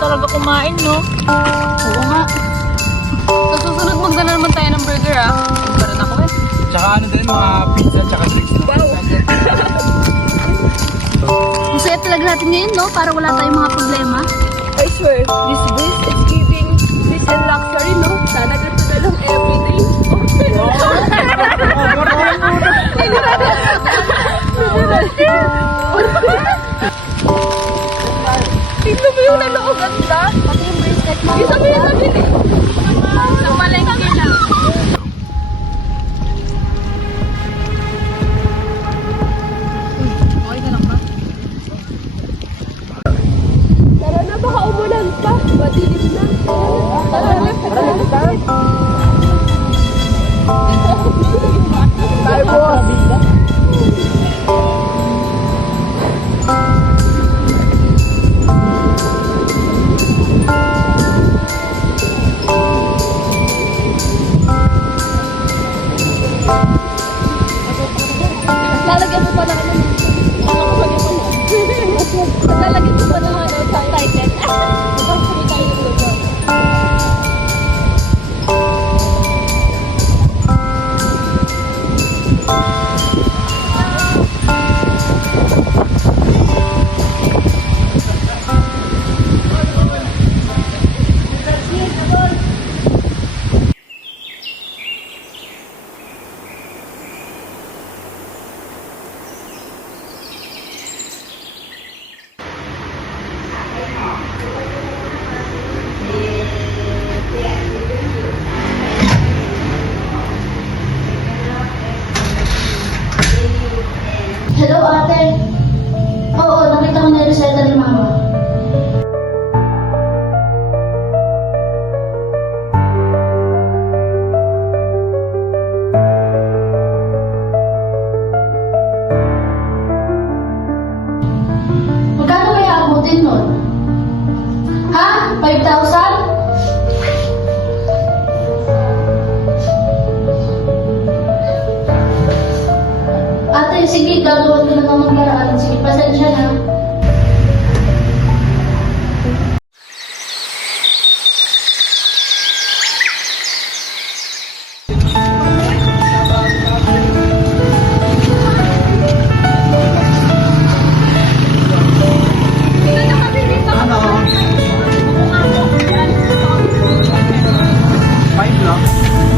talaga kumain, no? Oo nga. Sa susunod, magdala naman tayo ng burger, ah. Hindi pa rin ako, eh. Tsaka ano din, mga pizza, tsaka drinks. Wow! Masaya talaga natin ngayon, no? Para wala tayong mga problema. I swear, this bliss is giving peace and luxury, no? Sana ganito na lang everyday. Tignan mo yung ano, ganda. Pati yung bracelet mo. Kita mo yung nabili. Sa palengke lang. Okay ka lang ba? Tara na, baka umulan pa. Madilim na. Tara na. Tayo po. Lalagyan mo pa na ano. Lalagyan ko pa ng ano, subtitle. Magkakasabi tayo ng lugar. Hello, ate. Oo, nakita ko na yung reseta ni mama. Magkano kaya abutin nun? Ha? 5,000? Ate, sige, gagawin ko na kang magparaan. Sige, pasensya na. Five lang.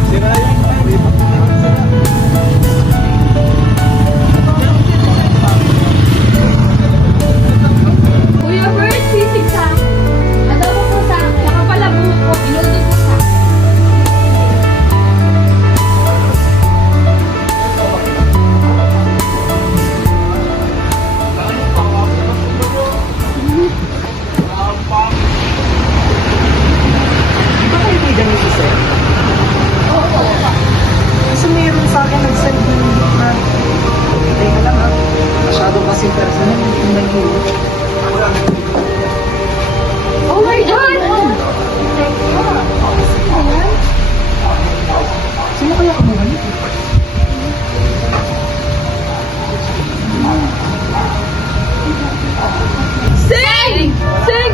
Sira yung Kuya Bert, sisig sa adobo po sa nakapalabu po, inudo po sa Di ba kayo may ganito, sir? Kasi mayroon sa akin nag-send yung na teka lang ha. Masyadong kasi personal yung nag-iwi. Oh my God! Sino kaya kumuha nito? Sing! Sing!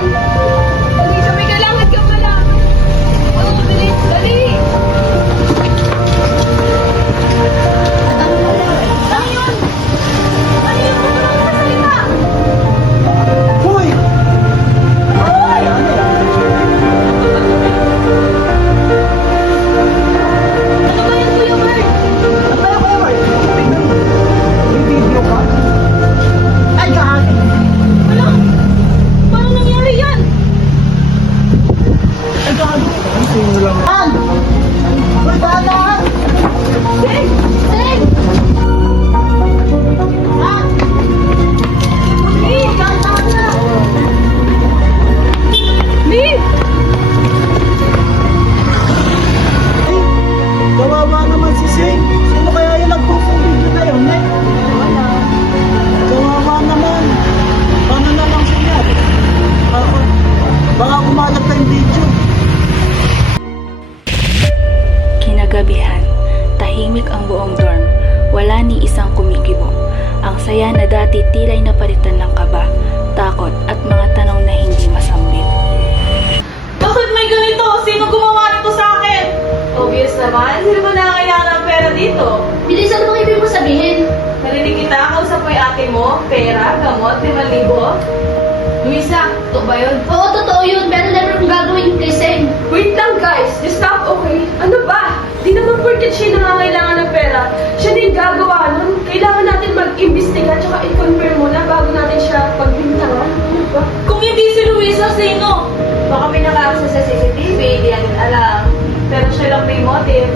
Dali kami kailangan ka malaman. Oh, dali, dali! Ano yun? Ano yun? Masalita! Hoy! Ay, ano yan? Ano ba yan, Kuya Bert? Ang tayo kaya, Mark? Tingnan mo. May video ka? Ay, gaano? Ano? Paano nangyari yan? Ay, gaano? Ay, sino lang. An! Hoy, dahan! Sing! Sing! Ah! Lee! Dahan na! Lee! Ay, kawawa naman si Sing. Sino kaya yung nag-post ng video na yun, eh? Wala. Kawawa naman. Paano na lang siya? Baka kumalat na yung video. Kinagabihan, tahimik ang buong dorm. Wala ni isang kumikibo. Ang saya na dati tila'y napalitan ng kaba, takot at mga tanong na hindi masambit. Ano? Pera? Gamot? 5,000? Luisa, ito ba yun? Oo, totoo yun, pero never kong gagawin kay Seng. Wait lang guys, stop, okay? Ano ba? Di naman porket siya nangangailangan ng pera, siya din gagawa nun. Kailangan natin mag-imbestiga tsaka i-confirm muna bago natin siya pagbintangan. Ano ba? Kung hindi si Luisa, sino? Baka may nakakasa sa CCTV, di natin alam. Pero siya lang may motive.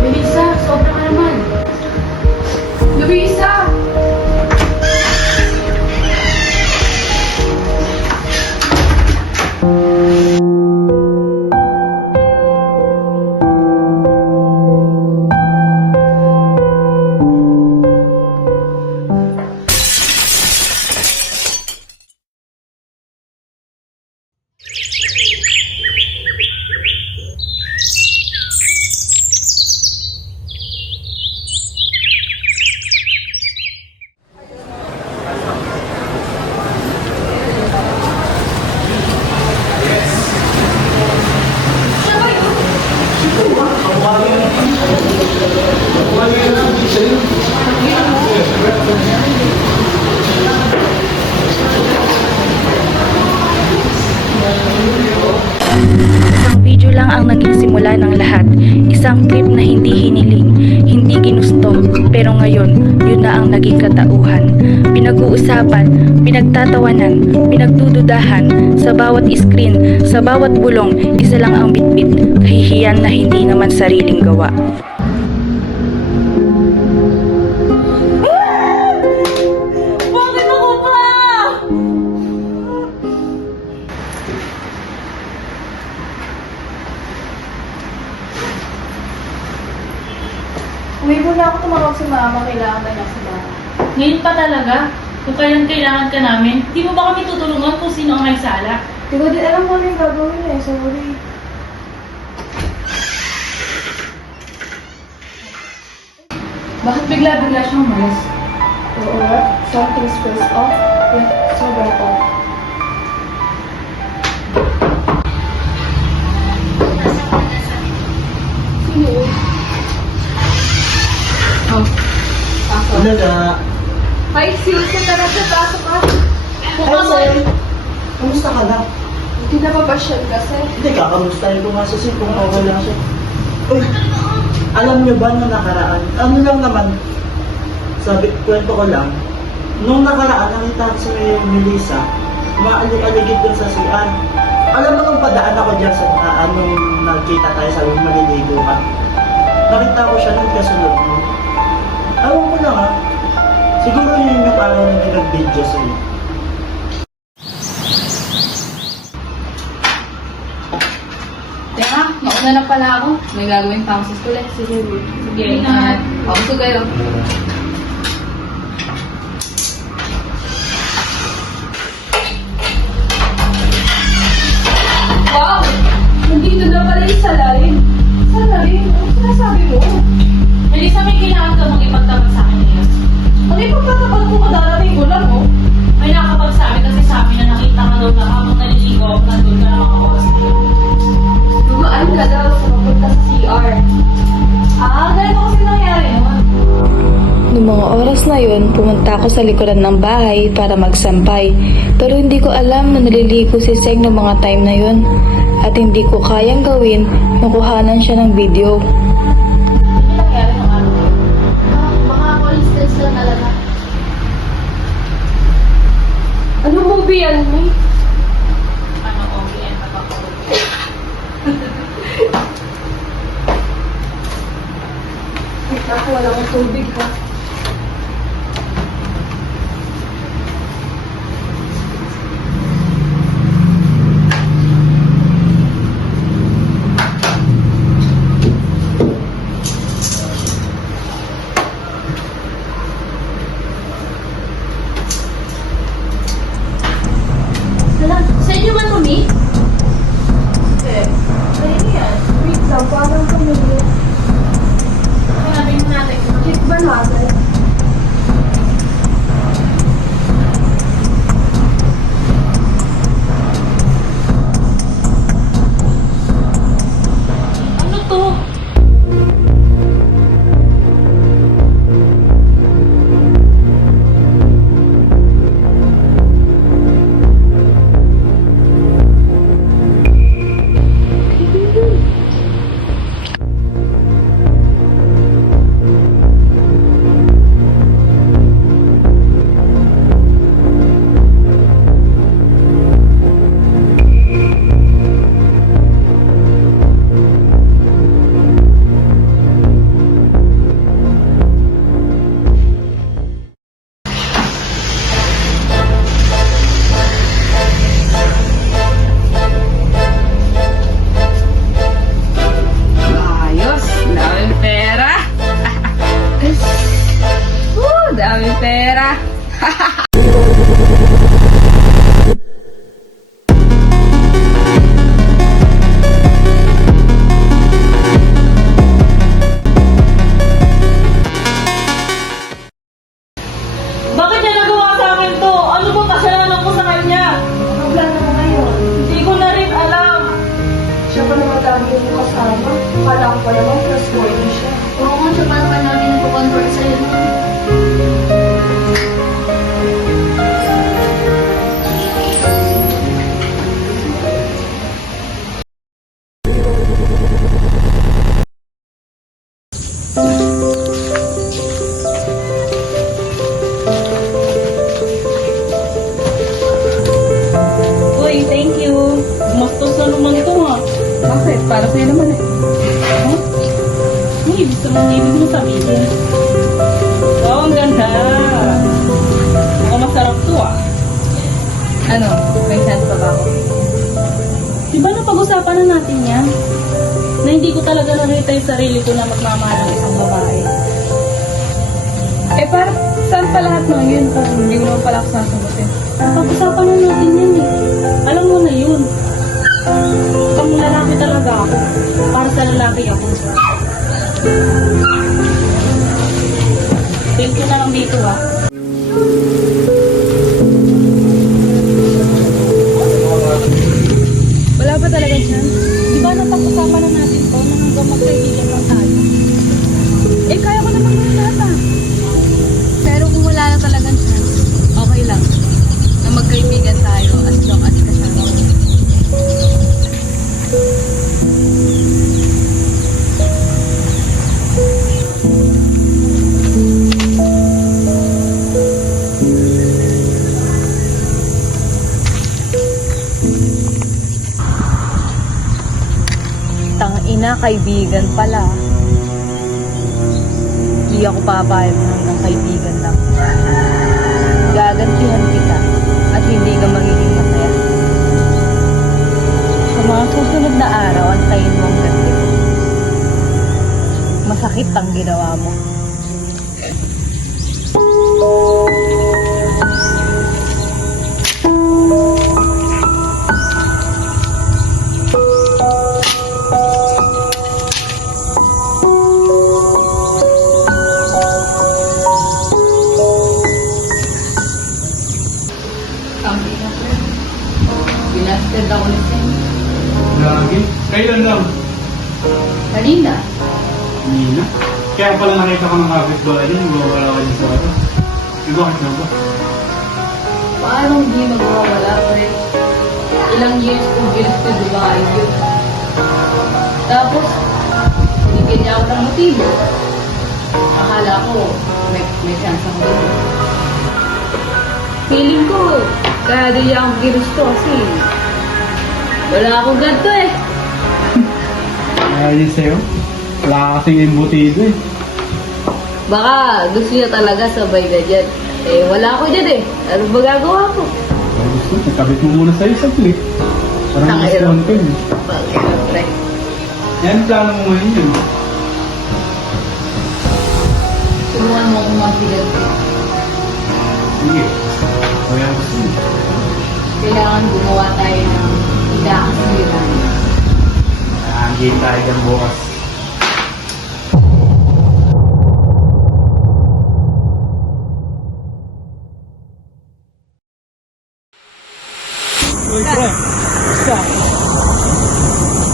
Luisa, sobra ka naman. Luisa! Isang video lang ang naging simula ng lahat. Isang trip na hindi hiniling, hindi ginusto, pero ngayon, yun na ang naging katauhan. Pinag-uusapan, pinagtatawanan, pinagdududahan, sa bawat screen, sa bawat bulong, isa lang ang bitbit, kahihiyan na hindi naman sariling gawa. Bakit ako pa? Uwi muna ako tumawag sa mama, kailangan na niya sa bahay. Ngayon pa talaga? Kung kailangan ka namin, di mo ba kami tutulungan kung sino ang may sala? Di ko din alam kung ano yung gagawin eh, sorry. Bakit bigla-bigla siyang umalis? Oo nga, something's first off. Yeah, sobrang off. Sino? Oh, Ano na? Hi, Sil, punta na sa pasok ka. Ay, Sen. Kamusta ka na? Hindi na mapasyal kasi. Hindi, kakamustahin ko nga sa Sen kung okay lang siya. Uy, alam niyo ba nung nakaraan? Ano lang naman, kwento ko lang, nung nakaraan, nakita ko si Melissa, maalik-aligid dun sa CR. Alam mo nung padaan ako dyan sa nung nagkita tayo, sabi mo maliligo ka. Nakita ko siya nung kasunod mo. Ewan ko lang ha. Siguro yun yung araw na nag-video sa'yo. Teka, mauna na pala ako. May gagawin pa ako sa school eh. Sige, ingat. Pauso kayo. Wow! Nandito na pala yung salarin. Salarin? Ano sinasabi mo? Melissa, may kailangan ka mag-ipagtapat sa akin ngayon. Ano yung pagkakapag ko kadarating ko lang, oh? May nakapagsabi kasi sa amin na nakita ka daw na habang naliligo ako nandun ka ng mga oras na yun. Dumaan ka daw sa mapunta sa CR. Ganun po kasi nangyari yun. Noong mga oras na yun, pumunta ako sa likuran ng bahay para magsampay. Pero hindi ko alam na naliligo si Seng noong mga time na yun. At hindi ko kayang gawin na kuhanan siya ng video. Ano nangyari ng araw ko? Baka coincidence lang talaga. Anong movie yan, May? Ano, okay, and napapagod. Ako, wala akong tubig, ha? Hala, sa inyo man, Mami? Ano yan? Wait lang, parang pamilya. Hanapin mo natin. Check ba natin? Bakit niya nagawa sa akin to? Ano bang kasalanan ko sa kanya? Wala naman ngayon. Hindi ko na rin alam. Siya pa naman lagi yung kasama. Kala ko pa naman trustworthy siya. Oo nga, siya pa namin nagpo-convert sa'yo. Uy, thank you. Gumastos na naman ito ha. Bakit? Para sa'yo naman eh. Huh? Uy, gusto mo sabihin. Oh, ang ganda. Mukhang masarap to ah. Ano? May chance pa ba ako? Diba napag-usapan na natin yan? Na hindi ko talaga nakita yung sarili ko na magmamahal ng isang babae. Eh, para saan pa lahat ng yun kung hindi mo naman pala ako sasagutin? Pag-usapan na natin yan eh. Alam mo na yun. Pang lalaki talaga ako. Para sa lalaki ako. Thank you na lang dito ah. Wala pa talaga chance. Di ba napag-usapan na natin to na hanggang magkaibigan lang tayo? Eh kaya ko naman yung lahat ah. Pero kung wala na talagang chance, okay lang. Na magkaibigan tayo as long as kasama ko. Tangina, kaibigan pala. Hindi ako papayag na hanggang kaibigan lang. Gagantihan kita at hindi ka magiging masaya. Sa mga susunod na araw, antayin mo ang ganti mo. Masakit ang ginawa mo. Sabi na ko. Binasted ako ni Sen. Lagi? Kailan lang? Kanina. Hindi na. Kaya pala nakita ko ng kapitbahay niya, nagwawala ka niya sa araw. Eh, bakit na ba? Paano hindi magwawala, pre? Ilang years kong ginusto Dubai yun. Tapos, binigyan niya ako ng motibo. Akala ko, may chance ako dito. Feeling ko, kaya di niya ako ginusto kasi wala akong ganito eh. Ayos sa'yo. Wala ka kasing embutido eh. Baka gusto niya talaga sabay na dyan. Eh, wala ako dyan eh. Ano ba gagawa ko? Kaya gusto, nakabit mo muna sa'yo sa plate. Parang Tangero. gusto ko yun. Bakit, pre? Yan ang plano mo ngayon yun. Tulungan mo akong masigat. Sige. Kaya gusto mo. Kailangan gumawa tayo ng idakasilan. Game tayo dyan bukas. Uy, pre. Basta.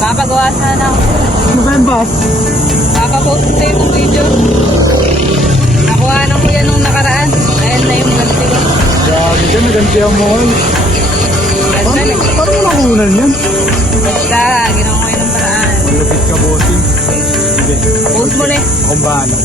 Papagawa sana ako. Ano ba yung boss? Papapost ko yung video. Nakuha ng kuya nung nakaraan. Ayan na yung ganti ko. Grabe ka, nagantihan mo ko. Ganda na. Paano nakunan yan? Basta, ginawa ko yun ng paraan. Malapit ka, bossing. Sige. Post mo na eh. Akong bahala.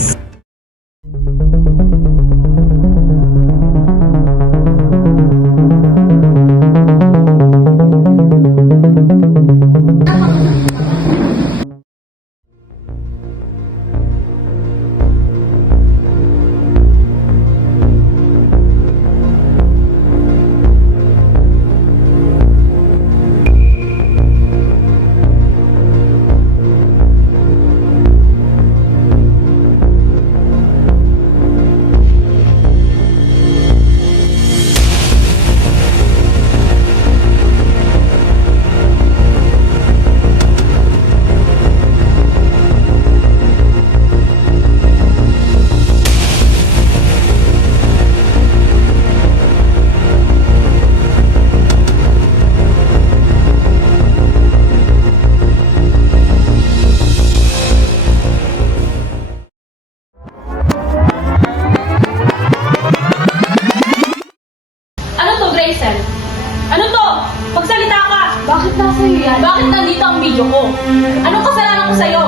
Anong kasalanan ko sa'yo?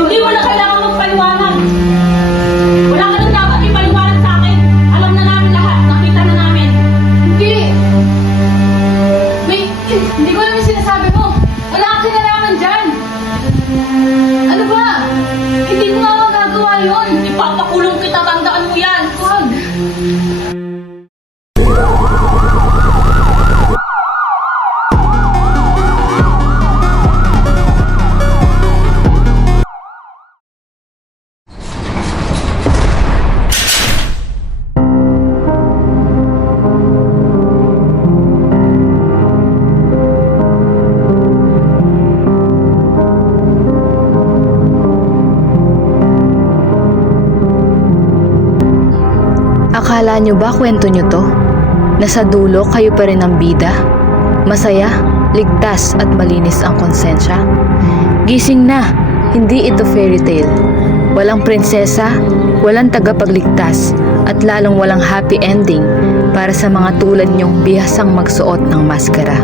Hindi mo na kailangan magpaliwanag. Wala ka nang dapat ipaliwanag sa akin. Alam na namin lahat. Nakita na namin. Hindi! Wait, hindi ko alam yung sinasabi mo. Wala kang kinalaman dyan. Ano ba? Hindi ko nga magagawa yun. Ipapakulong kita. Tandaan mo yan. Wag. Akala nyo ba kwento nyo to? Nasa dulo kayo pa rin ang bida? Masaya, ligtas at malinis ang konsensya? Gising na, hindi ito fairy tale. Walang prinsesa, walang tagapagligtas, at lalong walang happy ending para sa mga tulad nyong bihasang magsuot ng maskara.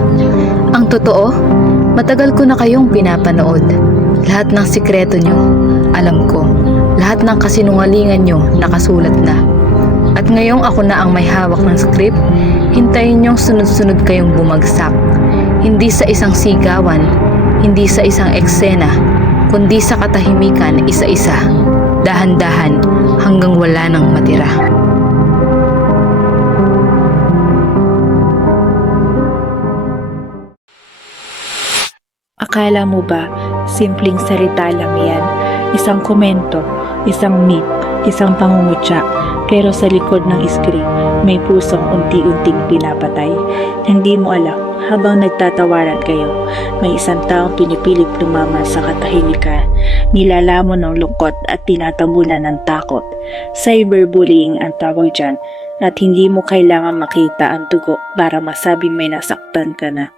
Ang totoo, matagal ko na kayong pinapanood. Lahat ng sikreto nyo, alam ko. Lahat ng kasinungalingan nyo, nakasulat na. At ngayong ako na ang may hawak ng script, hintayin niyong sunod-sunod kayong bumagsak. Hindi sa isang sigawan, hindi sa isang eksena, kundi sa katahimikan isa-isa, dahan-dahan hanggang wala nang matira. Akala mo ba, simpleng salita lang yan? Isang komento, isang myth, isang pangungutya. Pero sa likod ng script, may pusong unti-unting pinapatay. Hindi mo alam, habang nagtatawaran kayo, may isang taong pinipilit lumaman sa katahimikan, nilalamon ng lungkot at tinatabunan ng takot. Cyberbullying ang tawag dyan, at hindi mo kailangan makita ang dugo para masabing may nasaktan ka na.